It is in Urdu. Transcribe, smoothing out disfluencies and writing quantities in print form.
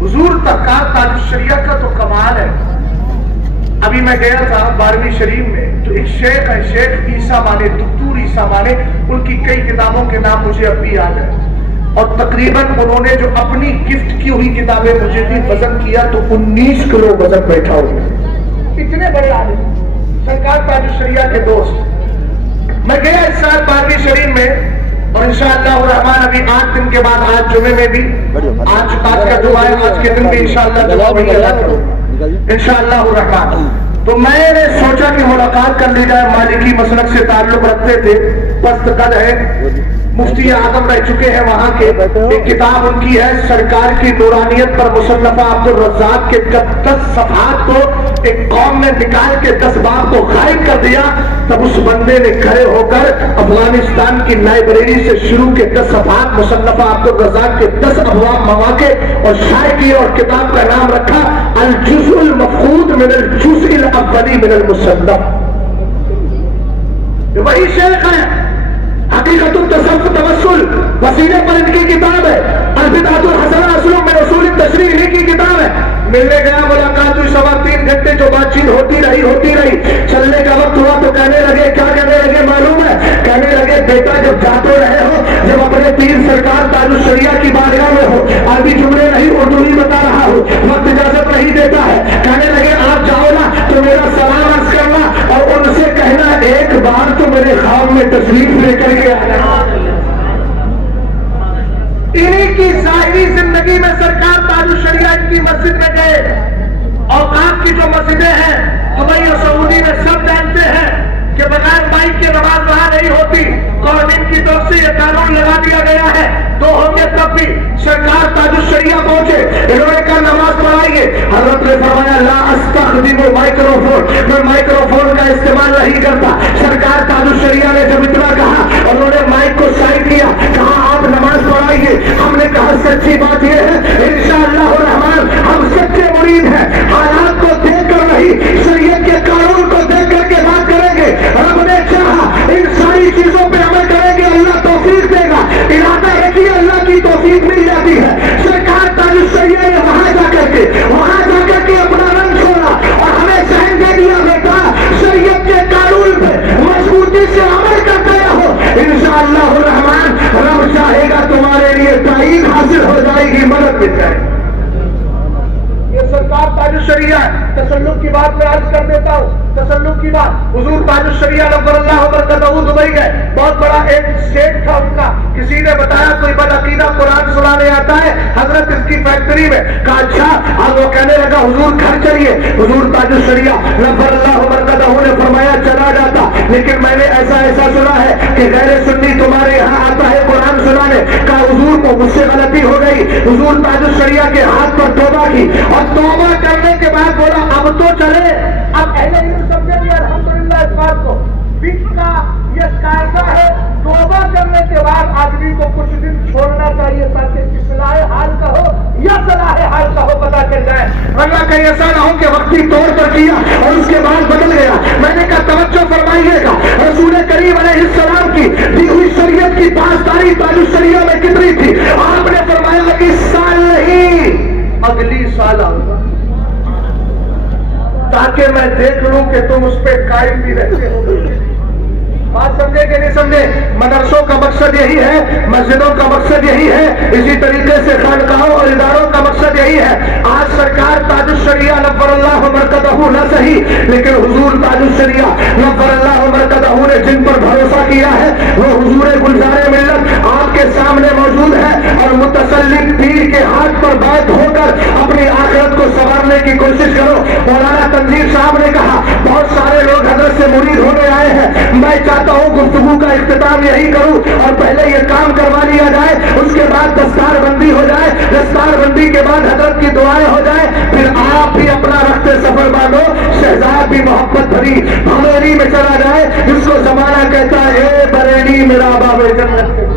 حضور تحقیق تاج الشریعہ کا تو کمال ہے. ابھی میں گیا تھا 12ویں شریف میں، تو ایک شیخ ہے، شیخ عیسیٰ مانے، دکتور عیسیٰ مانے، ان کی کئی کتابوں کے نام مجھے اب بھی یاد ہے. اور تقریباً انہوں نے جو اپنی گفٹ کی ہوئی کتابیں مجھے دی، وزن کیا تو 19 کلو وزن بیٹھا ہوا. اتنے بڑے عالم سرکار تاج الشریعہ کے دوست. میں گیا اس سال 12ویں شریف میں، اور انشاءاللہ الرحمن ابھی 8 دن کے بعد آج جمعے میں بھی، آج کا جمعہ ہے، آج کے دن بھی انشاءاللہ جمعہ وہی ادا کروں انشاءاللہ الرحمن. تو میں نے سوچا کہ ملاقات کر لی جائے. مالکی مسلک سے تعلق رکھتے تھے، پست قد ہے، مفتی اعظم رہ چکے ہیں وہاں کے. ایک کتاب ان کی ہے سرکار کی نورانیت پر مصنفہ عبدالرزاق کے 10 صفحات کو ایک قوم نے نکال کے 10 باب کو غائب کر دیا. تب اس بندے نے کھڑے ہو کر افغانستان کی لائبریری سے شروع کے 10 صفحات مصنفہ عبدالرزاق کے 10 ابواب منگوا کے اور شائع کیے، اور کتاب کا نام رکھا الجزء المفقود من الجزء الاولی من المصنف. وہی شیخ ہے. حقیقت التصوف توسل وسیلے پر ان کی کتاب ہے. البدعۃ الحسنہ اصل من اصول التشریع انہی کی کتاب ہے. ملنے گیا، ملاقات ہوئی، 3.25 گھنٹے جو بات چیت ہوتی رہی. چلنے کا وقت ہوا تو کہنے لگے، کیا کہنے لگے معلوم ہے؟ کہنے لگے بیٹا جب جاتے رہے ہو، جب اپنے پیر سرکار تاج الشریعہ کی بارگاہ میں ہو، عربی جملے نہیں اردو نہیں بتا رہا ہو، وقت اجازت نہیں دیتا ہے. کہنے لگے آپ جاؤ نا تو میرا سلام عرض کرنا اور ان سے کہنا ایک بار تو میرے خواب میں تشریف لے کر کے آنا. انہی کی ظاہری زندگی میں سرکار تاج الشریعہ ان کی مسجد میں گئے. اوقات کی جو مسجدیں ہیں دبئی اور سعودی میں سب جانتے ہیں کہ بغیر مائک کے نماز وہاں نہیں ہوتی. قوانین کی طرف سے یہ قانون لگا دیا گیا ہے، 2 ہوں گے تب بھی. سرکار تاج الشریعہ پہنچے، انہوں نے کہا نماز پڑھائیے. حضرت نے فرمایا لا استخدم مائکروفون، میں مائکروفون کا استعمال نہیں کرتا. سرکار تاج الشریعہ نے جب اتنا کہا، انہوں نے مائک کو سائڈ کیا، کہا آپ نماز پڑھائیے. ہم نے کہا سچی بات یہ ہے انشاءاللہ الرحمن ہم سچے مرید ہیں، حالات کو دیکھ کر نہیں، شریعت کے قانون کو دیکھ کر کے بات کریں گے. رب نے چاہا ان ساری چیزوں پہ عمل کریں گے، اللہ توفیق دے گا. ارادہ رکھیے، اللہ کی توفیق مل جاتی ہے. سرکار تاج الشریعہ نے وہاں جا کر کے اپنا رنگ چھوڑا اور ہمیں ذہن دے دیا بیٹا شریعت کے قانون پہ مضبوطی سے عمل کرتے رہو، انشاءاللہ الرحمن رب چاہے گا تمہارے لیے تعین حاصل ہو جائے گی، مدد مل جائے گی. یہ سرکار تاج الشریعہ ہے. تسلق کی بات میں عرض کر دیتا ہوں، تسلق کی بات. حضور تاج الشریعہ نور اللہ برکتہ دبئی گئے. بہت بڑا ایک سیٹ تھا ان کا. کسی نے بتایا کوئی بدعقیدہ قرآن سنانے آتا ہے حضرت اس کی فیکٹری میں. کہا اچھا. اب وہ کہنے لگا حضور گھر چلیے. حضور تاج الشریعہ نور اللہ برکتہ نے فرمایا چلا جاتا، لیکن میں نے ایسا سنا ہے کہ غیر سنی تمہارے یہاں آتا ہے قرآن سنانے. کہا حضور کو مجھ سے غلطی ہو گئی. حضور تاج الشریعہ کے ہاتھ پر توبہ کی اور توبہ کرنے کے بعد بولا اب تو چلے. اب اہل علم سمجھیں گے الحمدللہ اس بات کو. فقہ کا یہ قاعدہ ہے توبہ کرنے کے بعد آدمی کو کچھ دن چھوڑنا چاہیے تاکہ اصلاح حال کا ہو یا صلاح حال کا ہو پتہ چل جائے. ورنہ کہیں ایسا نہ ہو کہ وقتی طور پر کیا اور اس کے بعد بدل گیا. میں نے کہا توجہ فرمائیے گا رسول کریم علیہ السلام کی دی ہوئی شریعت کی پاسداری تاج الشریعہ میں کتنی تھی؟ آپ نے فرمایا اس سال نہیں اگلی سال آؤں گا تاکہ میں دیکھ لوں کہ تم اس پہ قائم بھی رہتے ہو. بات سمجھے کہ نہیں سمجھے؟ مدرسوں کا مقصد یہی ہے، مسجدوں کا مقصد یہی ہے، اسی طریقے سے خانقاہوں اور اداروں کا مقصد یہی ہے. آج سرکار تاج الشریعہ نور اللہ برکتہ نہ صحیح، لیکن حضور تاج الشریعہ نور اللہ برکتہ نے جن پر بھروسہ کیا ہے وہ حضور گلزار ملت آپ کے سامنے موجود ہے. اور متسلم پیر کے ہاتھ پر بیعت ہو کر اپنی آخرت کو سنوارنے کی کوشش کرو. مولانا تنظیر صاحب نے کہا بہت سارے لوگ حضرت سے مرید ہونے آئے ہیں. میں چاہتا ہوں گفتگو کا اختتام یہی کروں اور پہلے یہ کام کروا لیا جائے، اس کے بعد دستار بندی ہو جائے، دستار بندی کے بعد حضرت کی دعائیں ہو جائے، پھر آپ بھی اپنا رخت سفر باندھو. شہزاد بھی محبت بھری بھویری میں چلا جائے جس کو زمانہ کہتا ہے اے بریلی میرا باب جنت.